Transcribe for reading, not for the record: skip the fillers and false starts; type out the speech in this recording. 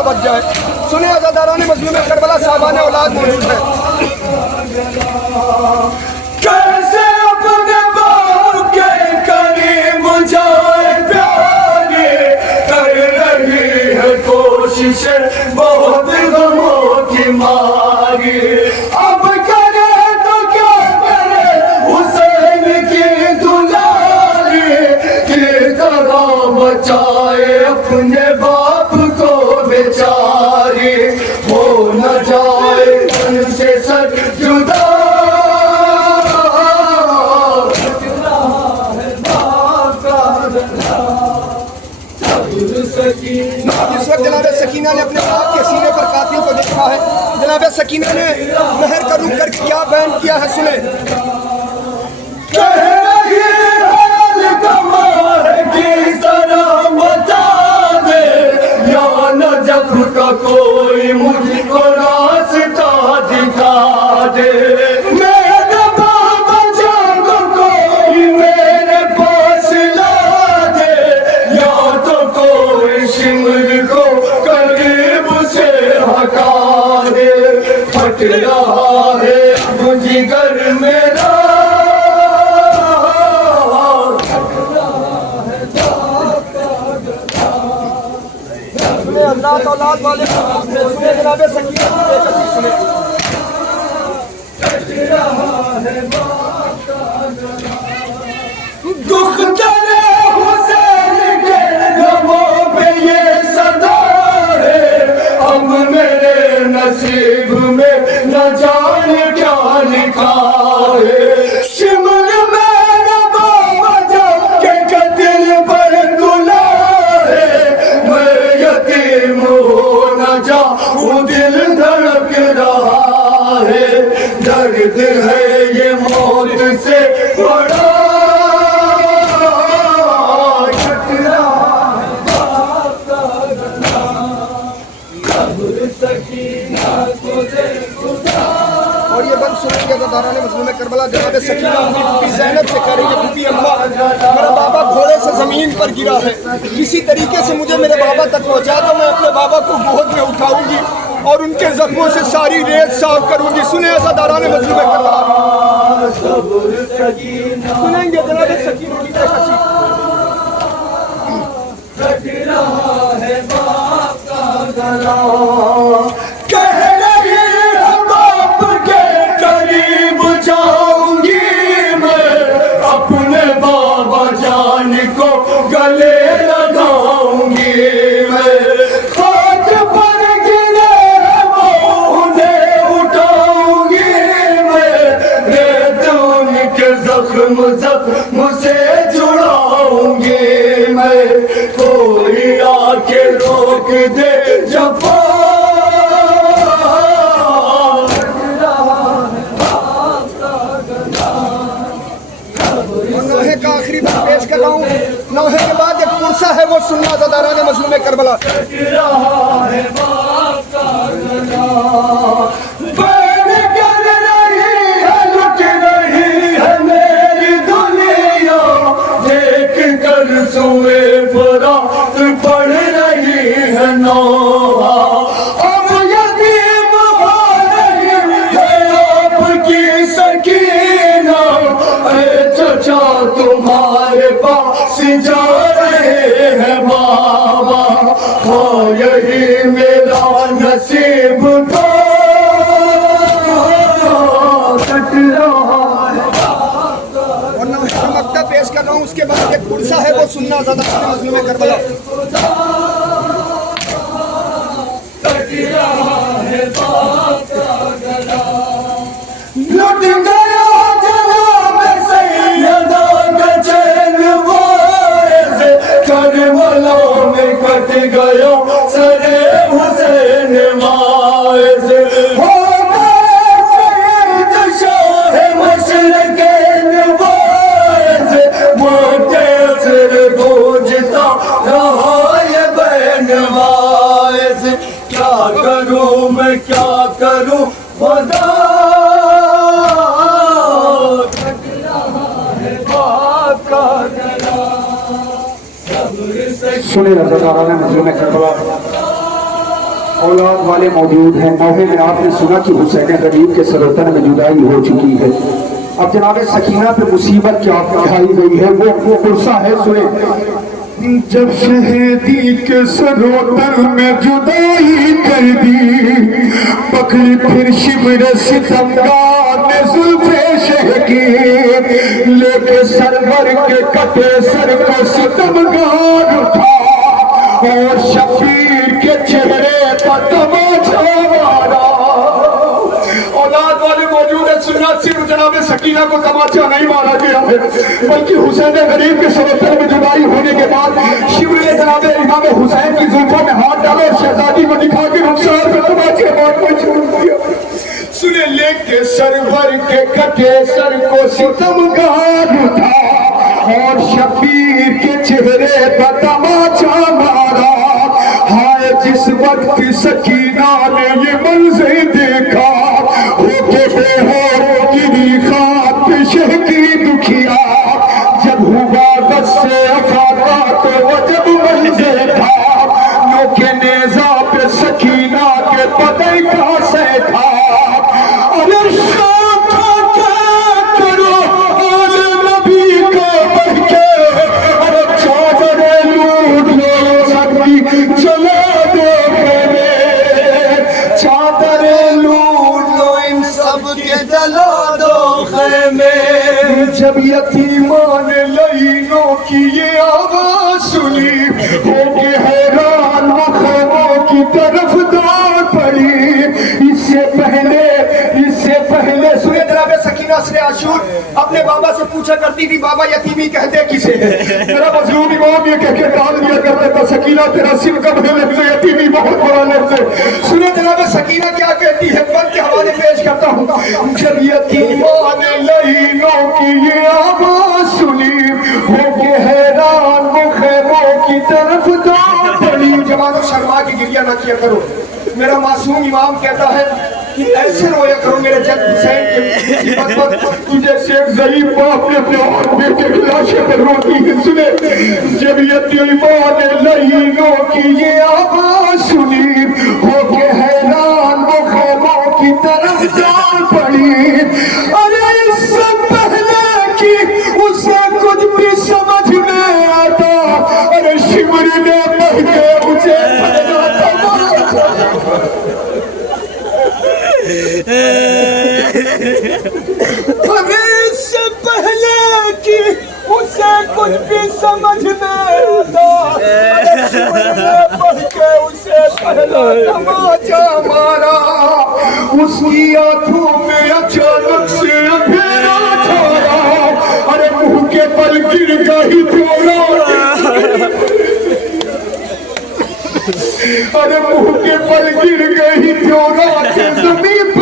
ہوا بچ جائے. سنیں عزاداران مظلوم کربلا صاحبان اولاد موجود ہیں. کیسے اپنے باپ کے قریب جائے پیارے، کر رہی ہے کوششیں بہت غموں کی ماری. اب کرے تو کیا کرے حسین کی دلاری، کی طرح بچائے اپنے باپ کو بیچاری، ہو نہ جائے ان سے سر جدا. جس وقت جناب سکینہ نے اپنے باپ کے سینے پر قاتل کو دیکھا ہے، جناب سکینہ نے مہر کا رخ کر کیا بیان کیا ہے، سنیں. کہہ رہی حال کمار کی طرح بتا دے، یا نجف کا کوئی مجھ کو راستہ دکھا دے. میرے بابا جان کو کوئی میرے پاس لا دے، یا تو کوئی شمر کو قریب سے ہٹا دے. پھٹ رہا ہے جگر میرا، حضرات اولاد والے سنیں جناب سکینہ کی بے کسی سنیں. دکھ چلے حسین کے لبوں پہ یہ صدا ہے، اب میرے نصیب میں نہ جانے کیا لکھا ہے. شمر میرا بابا جان کے قتل پر تلا ہے، میں یتیم ہو نہ جاؤں دل دھڑک رہا ہے. درد ہے یہ موت سے بڑا، اور یہ بند سنیں گے عزاداران مظلوم کربلا جناب سکینہ اپنی پھوپھی زینب سے کہہ رہی ہے، پھوپھی اماں میرا بابا گھوڑے سے زمین پر گرا ہے، کسی طریقے سے مجھے میرے بابا تک پہنچا دو، میں اپنے بابا کو گود میں اٹھاؤں گی اور ان کے زخموں سے ساری ریت صاف کروں گی. سنیں عزاداران مظلوم کربلا، سنیں گے جناب سکینہ کی بے کسی. کہہ رہی ہے باپ کے قریب جاؤں گی میں، اپنے بابا جان کو گلے لگاؤں گی میں. خاک پر گرے وہ انہیں اٹھاؤں گی میں، ریت ان کے زخم سے جڑاؤں گی میں. کوئی آ کے روک دے جفا، نوحے کا آخری بات پیش کر رہا ہوں. نوحے کے بعد ایک پرسہ ہے، وہ سننا عزاداران مظلوم کربلا. سوئے فرات پڑھ رہی ہے نوحہ، اب یتیم ہو رہی ہے آپ کی سکینہ. اے چچا تمہارے پاس جا رہے ہیں بابا، ہاں یہی میرا نصیب تھا. پیش کر رہا ہوں، اس کے بعد ایک پرسہ ہے، وہ سننا عزاداران مظلوم کربلا. لٹ گیا جناب سیدہ کا چین وائز، کربلا میں کٹ گیا سر حسین وائز. کیا کروں خدا، سنیں عزاداران مظلوم کربلا، औलाद वाले मौजूद हैं। मौके में आपने सुना कि हुसैन गरीब के सरोतन में जुदाई हो चुकी है। अब जनाब सकीना पे मुसीबत क्या ढाई गई है, वो पुरसा है, सुने। जब शहीदी के सरोतर में जुदाई कर दी, पकड़ी फिर शिमर सितमगार ने जुल्फे शह की, लेके सरवर के कटे सर को सितमगार उठा और शबीर के चेहरे पर तमाचा मारा। औलाद वाले मौजूद है, सुनना सिर्फ जनाब सकीना को तमाचा नहीं मारा गया है, बल्कि हुसैन गरीब के सरोतर में जुदाई होने के बाद शिवर ने जनाब इमाम हुसैन की जुल्फों में हाथ डाला और शहजादी को दिखा के रुखसार पे तमाचे मारना छोड़ दिया। सुने लेके सरवर के कटे सर को सितमगार उठा और शबीर के चेहरे पर तमाचा मारा। हाय जिस वक्त सकीना ने ये मंजर देखा, होके बेहोश गिरी खाक पे शहकी दुखिया, जब हुआ बस से अफाका तो वो जब मंजर था, नोके नेजा पे सकीना के पदर का सह था। अरे साथा क्या करो आले नबी को बढ़ के, अरे चादर लूट लो सबकी जला दो खेमे, चादर लूट लो इन सब के जला दो खेमे। जब यतीमान लईनों की ये आवाज सुनी, होके हैरान मखमों की तरफ दौड़ पड़ी। इससे पहले सुने जनाब सकीना से आशूर अपने बाबा से पूछा करती थी, बाबा यतीमी कहते किसे है? मेरा मजलूम इमाम ये कह के टाल दिया करता था, सकीना तेरा सिर कब है लफ्ज़ यतीमी बहुत बड़ा लफ्ज़ है। सुने जनाब सकीना क्या कहती है, बल के हवाले पेश करता हूँ। जब यतीमान लईनों की ये आवाज सुनी, होके हैरान मुखेमों की तरफ दौड़ पड़ी। जवानों शर्मा की गिरिया ना किया करो, मेरा मासूम इमाम कहता है कि ऐसे रोया करो मेरे जद हुसैन के मुसीबत पर। तुझे शेख ज़ईब बाप ने अपने और बेटे की लाशें पर रोती है। सुने जब यतीमान लईनों की ये आवाज सुनी, होके हैरान मुखेमों की तरफ दौड़ पड़ी। अरे इससे पहले कि उसे कुछ भी समझ में आता, अरे शिमर ने बढ़ के उसे पहला तमाचा। अरे इससे पहले कि उसे कुछ भी समझ में आता, अरे शिमर ने बढ़ के उसे पहला तमाचा मारा। उसकी आंखों में अचानक से अंधेरा छाया, अरे मुंह के पल गिर गई थोड़ा, अरे मुंह के पल गिर गई थोड़ा, जमीन